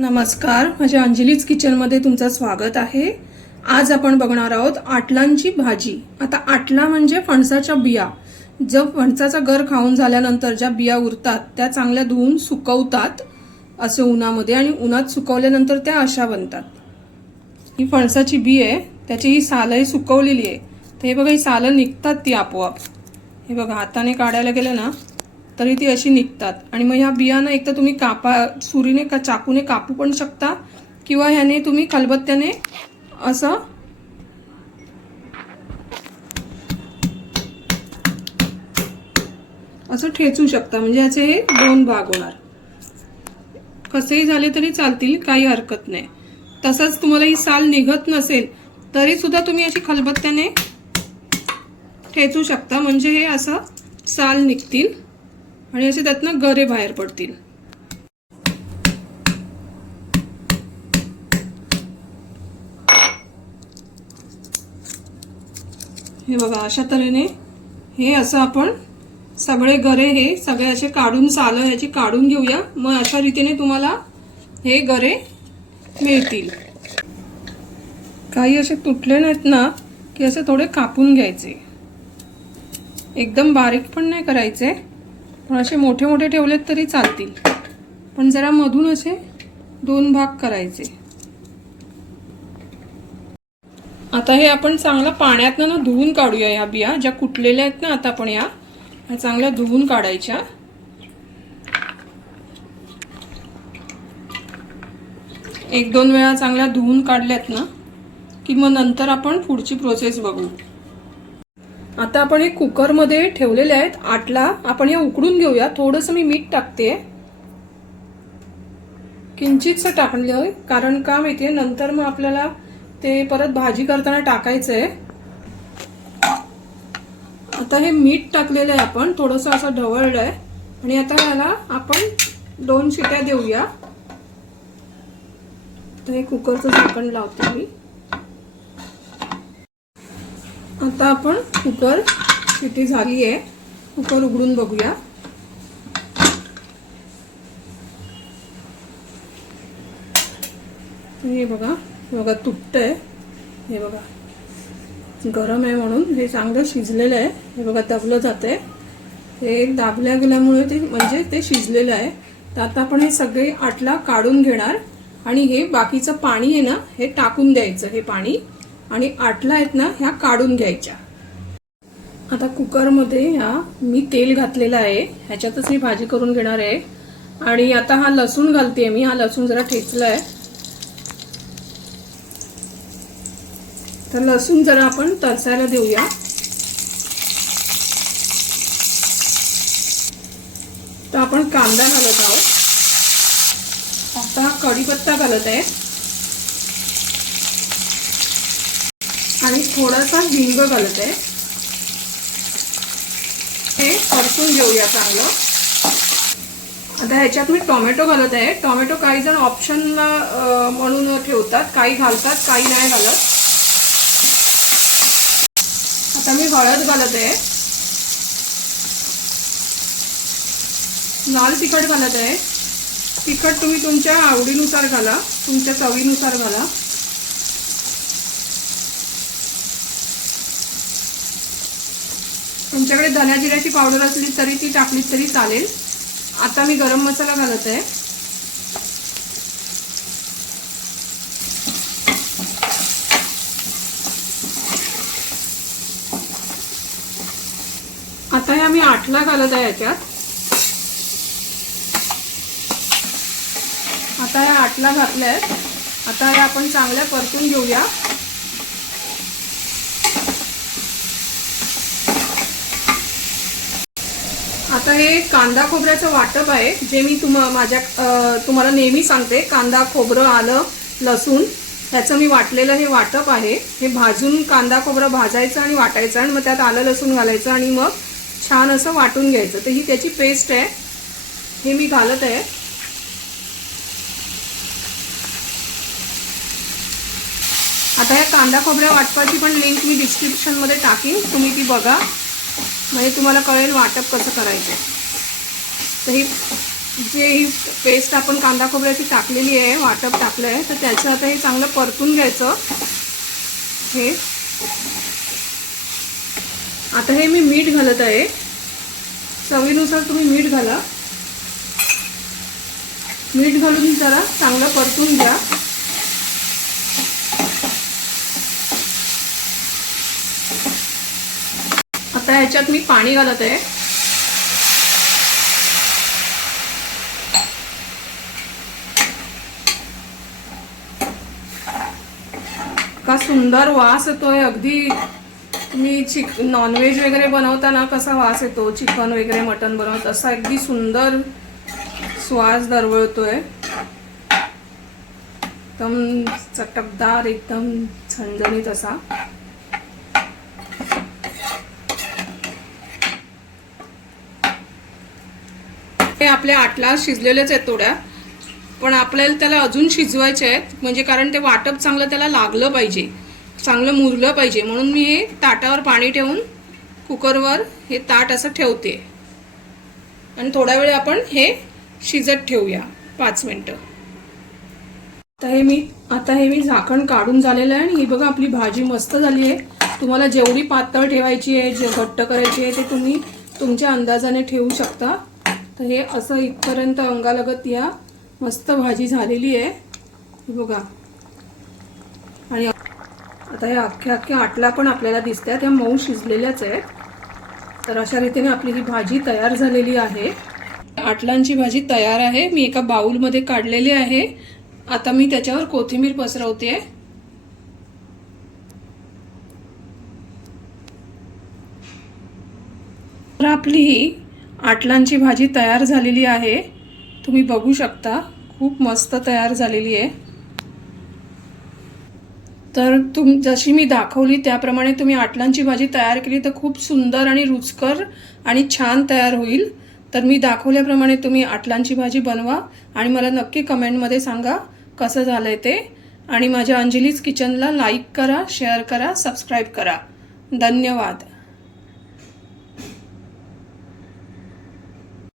नमस्कार माझ्या अंजलीच किचनमध्ये तुमचं स्वागत आहे. आज आपण बघणार आहोत आटलांची भाजी. आता आटला म्हणजे फणसाच्या बिया. जो फणसाचा गर खाऊन झाल्यानंतर ज्या बिया उरतात त्या चांगल्या धुवून सुकवतात असे उन्हामध्ये आणि उन्हात सुकवल्यानंतर त्या अशा बनतात. ही फणसाची बी आहे त्याची ही सालही सुकवलेली आहे. तर हे बघा ही सालं निघतात ती आपोआप. हे बघा हाताने काढायला गेलं ना तरी ती अशी निघतात. आणि मग ह्या बियाणं एक तर तुम्ही कापा सुरीने का चाकूने कापू पण शकता किंवा ह्याने तुम्ही खलबत्त्याने असं असं ठेचू शकता. म्हणजे याचे हे दोन भाग होणार. कसेही झाले तरी चालतील काही हरकत नाही. तसंच तुम्हाला ही साल निघत नसेल तरी सुद्धा तुम्ही अशी खलबत्त्याने ठेचू शकता. म्हणजे हे असं साल निघतील. आणि असे त्यातनं गरे बाहेर पडतील. हे बघा अशा तऱ्हेने हे असं आपण सगळे गरे हे सगळे असे काढून सालं ह्याची काढून घेऊया. मग अशा रीतीने तुम्हाला हे गरे मिळतील. काही असे तुटले नाहीत ना की असे थोडे कापून घ्यायचे. एकदम बारीक पण नाही करायचे. पण असे मोठे मोठे ठेवलेत तरी चालतील. पण जरा मधून असे दोन भाग करायचे. आता हे आपण चांगलं पाण्यातनं ना धुवून काढूया या बिया ज्या कुटलेल्या आहेत ना आता आपण या चांगल्या धुवून काढायच्या. एक दोन वेळा चांगल्या धुवून काढल्यात ना की मग नंतर आपण पुढची प्रोसेस बघू. आता आपण हे कुकरमध्ये ठेवलेले आहेत. आटला आपण हे उकडून घेऊया. थोडंसं मी मीठ टाकते. किंचितसं टाकलं कारण का आहे? नंतर मग आपल्याला ते परत भाजी करताना टाकायचं आहे. आता हे मीठ टाकलेलं आहे आपण. थोडंसं असं ढवळलं आहे. आणि आता याला आपण दोन शिट्या देऊया. तर हे कुकरचं झाकण लावते मी. आता आपण कुकर शिटी झाली आहे. कुकर उघडून बघूया. हे बघा हे बघा तुटतंय. हे बघा. गरम आहे म्हणून हे चांगलं शिजलेलं आहे. हे बघा दबलं जातंय. हे दाबल्या गेल्यामुळे ते म्हणजे ते शिजलेलं आहे. तर आता आपण हे सगळे आटला काढून घेणार आणि हे बाकीचं पाणी आहे ना हे टाकून द्यायचं हे पाणी. आणि आटला आहेत ना ह्या काढून घ्यायच्या. आता कुकरमध्ये ह्या मी तेल घातलेलं आहे. ह्याच्यातच मी भाजी करून घेणार आहे. आणि आता हा लसूण घालते मी. हा लसूण जरा ठेचला आहे तर लसूण जरा आपण तरसायला देऊया. तर आपण कांदा घालत आहोत. आता कढीपत्ता घालत आहे. आणि थोडासा हिंग घालत. आहे हे परतून घेऊया चांगलं. आता ह्याच्यात मी टोमॅटो घालत आहे. टोमॅटो काही जण ऑप्शन म्हणून ठेवतात. काही घालतात काही नाही घालत. आता मी हळद घालत आहे. लाल तिखट घालत आहे. तिखट तुम्ही तुमच्या आवडीनुसार घाला. तुमच्या चवीनुसार घाला. तुमच्याकडे धन्या जिऱ्याची पावडर असली तरी ती टाकली तरी चालेल. आता मी गरम मसाला घालत आहे. आता हे आम्ही आठला घालत आहे याच्यात. आता ह्या आठला घातल्या. आहेत आता ह्या आपण चांगल्या परतून घेऊया. आता हे कांदा खोबऱ्याचं वाटप आहे जे मी तुम माझ्या तुम्हाला नेहमी सांगते कांदा खोबरं आलं लसूण ह्याचं मी वाटलेलं हे वाटप आहे. हे भाजून कांदा खोबरं भाजायचं आणि वाटायचं आणि मग त्यात आलं लसूण घालायचं आणि मग छान असं वाटून घ्यायचं. तर ही त्याची पेस्ट आहे. हे मी घालत आहे. आता ह्या कांदा खोबऱ्या वाटपाची पण लिंक मी डिस्क्रिप्शनमध्ये टाकीन. तुम्ही ती बघा. म्हणजे तुम्हाला कळेल वाटप कसं करायचं. तर ही जे ही पेस्ट आपण कांदा खोबऱ्याची टाकलेली आहे वाटप टाकलं आहे तर त्याचं आता हे चांगलं परतून घ्यायचं. हे. आता हे मी मीठ घालत आहे. चवीनुसार तुम्ही मीठ घाला. मीठ घालून जरा चांगलं परतून घ्या. आता ह्याच्यात मी पाणी घालत आहे. का सुंदर वास येतोय अगदी. तुम्ही चिक नॉनव्हेज वगैरे बनवताना कसा वास येतो? चिकन वगैरे मटन बनवत असा अगदी सुंदर श्वास दरवळतोय. एकदम चटकदार एकदम झणझणीत असा. हे आपल्या आटला शिजलेलेच आहेत थोड्या. पण आपल्याला त्याला अजून शिजवायचे आहेत म्हणजे कारण ते वाटप चांगलं त्याला लागलं पाहिजे. चांगलं मुरलं पाहिजे. म्हणून मी हे ताटावर पाणी ठेवून कुकरवर हे ताट असं ठेवते. आणि थोडा वेळ आपण हे शिजत ठेवूया. पाच मिनटं. आता हे मी आता हे मी झाकण काढून झालेलं आहे आणि ही बघा आपली भाजी मस्त झाली आहे. तुम्हाला जेवढी पातळ ठेवायची आहे जे घट्ट करायची आहे ते तुम्ही तुमच्या अंदाजाने ठेवू शकता. तर हे असं इथपर्यंत अंगालगत या मस्त भाजी झालेली आहे. बघा. आणि आता हे अख्ख्या अख्ख्या आटला पण आपल्याला दिसत्या त्या मऊ शिजलेल्याच आहेत. तर अशा रीतीने आपली ही भाजी तयार झालेली आहे. आटलांची भाजी तयार आहे. मी एका बाऊलमध्ये काढलेली आहे. आता मी त्याच्यावर कोथिंबीर पसरवते. तर आपली ही आटलांची भाजी तयार झालेली आहे. तुम्ही बघू शकता खूप मस्त तयार झालेली आहे. तर तुम जशी मी दाखवली त्याप्रमाणे तुम्ही आटलांची भाजी तयार केली तर खूप सुंदर आणि रुचकर आणि छान तयार होईल. तर मी दाखवल्याप्रमाणे तुम्ही आटलांची भाजी बनवा आणि मला नक्की कमेंटमध्ये सांगा कसं झालं आहे ते. आणि माझ्या अंजलीज किचनला लाईक करा शेअर करा सबस्क्राईब करा. धन्यवाद.